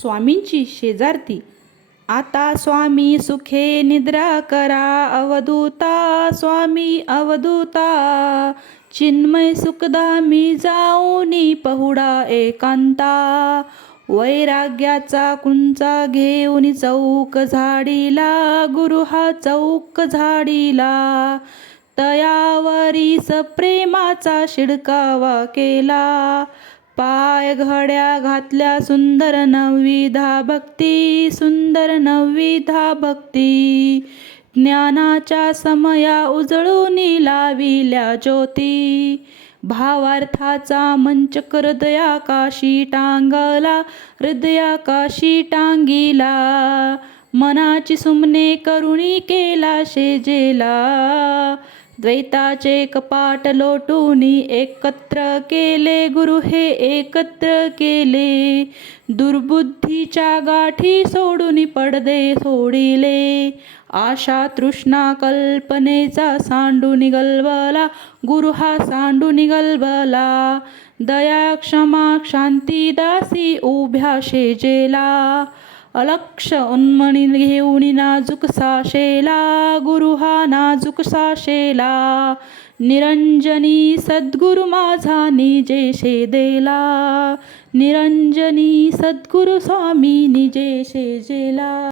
स्वामींची शेजारती. आता स्वामी सुखे निद्रा करा अवधूता. स्वामी अवधूता. चिन्मय सुखधामी जाऊनी पहुडा एकांता. वैराग्याचा कुंचा घेऊन चौक झाडीला गुरु हा चौक झाडीला. तयावरीस प्रेमाचा शिडकावा केला. पाय घड्या घातल्या सुंदर नवविधा भक्ती सुंदर नवविधा भक्ती. ज्ञानाच्या समया उजळून लाविल्या ज्योती. भावार्थाचा मंच हृदयाकाशी टांगला हृदयाकाशी टांगिला. मनाची सुमने करुणी केला शेजेला. द्वैताचे कपाट लोटूनी एकत्र केले गुरु हे एकत्र केले. दुर्बुद्धीच्या गाठी सोडून पडदे सोडिले. आशा तृष्णा कल्पनेचा सांडून गलबला गुरु हा सांडून गलबला दया क्षमा शांती दासी उभ्या शेजेला. अलक्ष उन्मणी घेऊन नाजूक साशेला गुरु हा नाजूक साशेला. निरंजनी सद्गुरु माझा निजे शेदेला. निरंजनी सद्गुरु स्वामी निजे शेजेला.